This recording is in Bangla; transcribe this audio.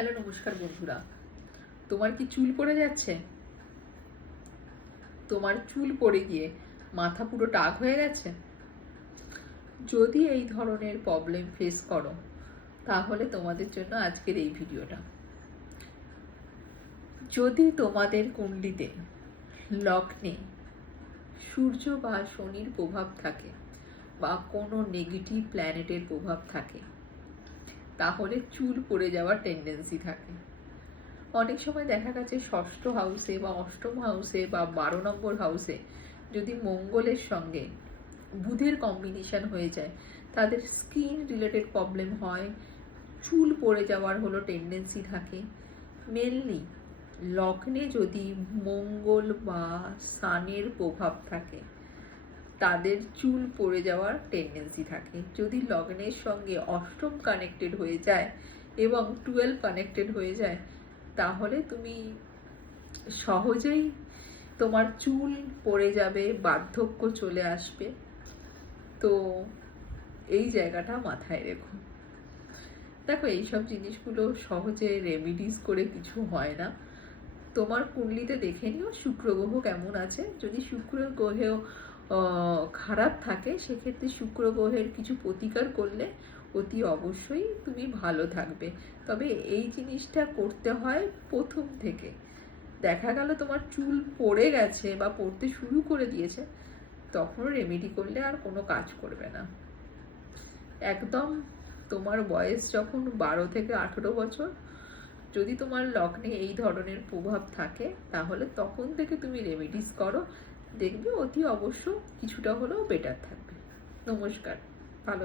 হ্যালো নমস্কার বন্ধুরা। তোমার কি চুল পড়ে যাচ্ছে? তোমার চুল পড়ে গিয়ে মাথা পুরো টাক হয়ে গেছে? যদি এই ধরনের প্রবলেম ফেস করো তাহলে তোমাদের জন্য আজকের এই ভিডিওটা। যদি তোমাদের কুণ্ডলিতে লগ্নে সূর্য বা শনির প্রভাব থাকে বা কোনো নেগেটিভ প্ল্যানেটের প্রভাব থাকে তাহলে চুল পড়ে যাওয়ার টেন্ডেন্সি থাকে। অনেক সময় দেখা গেছে ষষ্ঠ হাউসে বা অষ্টম হাউসে বা 12 নম্বর হাউসে যদি মঙ্গলের সঙ্গে বুধের কম্বিনেশন হয়ে যায় তাদের স্কিন রিলেটেড প্রবলেম হয়, চুল পড়ে যাওয়ার হলো টেন্ডেন্সি থাকে। মেনলি লগ্নে যদি মঙ্গল বা সানের প্রভাব থাকে তাদের চুল পড়ে যাওয়ার টেন্ডেন্সি থাকে। যদি লগ্নের সঙ্গে অষ্টম কানেক্টেড হয়ে যায় এবং 12 কানেক্টেড হয়ে যায় তাহলে তুমি সহজেই তোমার চুল পড়ে যাবে, বার্ধক্য চলে আসবে। তো এই জায়গাটা মাথায় রেখো। দেখো, এইসব জিনিসগুলো সহজে রেমিডিস করে কিছু হয় না। তোমার কুণ্ডলিতে দেখে নিও শুক্র গ্রহ কেমন আছে। যদি শুক্র গ্রহেও খারাপ থাকে সেক্ষেত্রে শুক্র গ্রহের কিছু প্রতিকার করলে অতি অবশ্যই তুমি ভালো থাকবে। তবে এই জিনিসটা করতে হয় প্রথম থেকে। দেখা গেল তোমার চুল পড়ে গেছে বা পড়তে শুরু করে দিয়েছে, তখন রেমেডি করলে আর কোনো কাজ করবে না। একদম তোমার বয়স যখন 12 থেকে 18 বছর, যদি তোমার লগ্নে এই ধরনের প্রভাব থাকে তাহলে তখন থেকে তুমি রেমেডিস করো, দেখবে অতি অবশ্য কিছুটা হলেও বেটার থাকবে। নমস্কার।